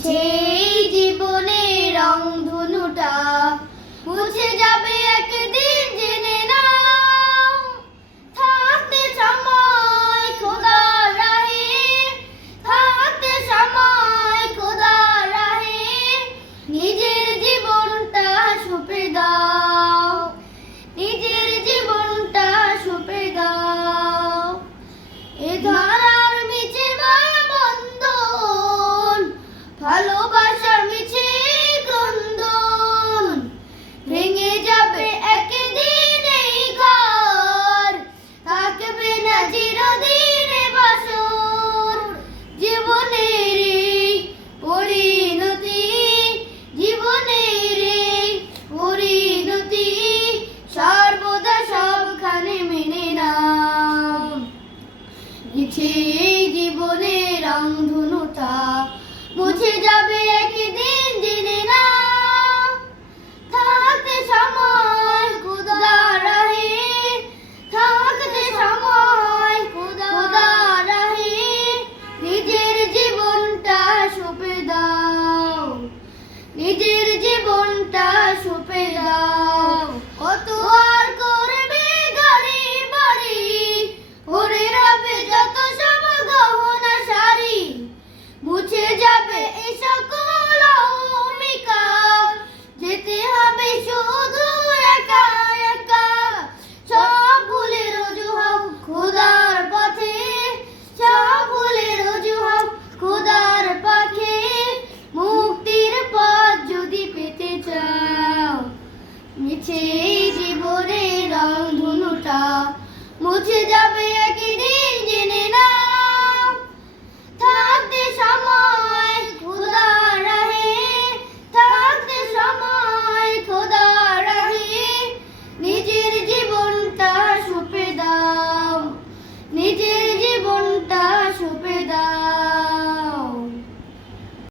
tchê এই মুছে যাবে গেছে জীবনের রং রংধনুটা মুছে যা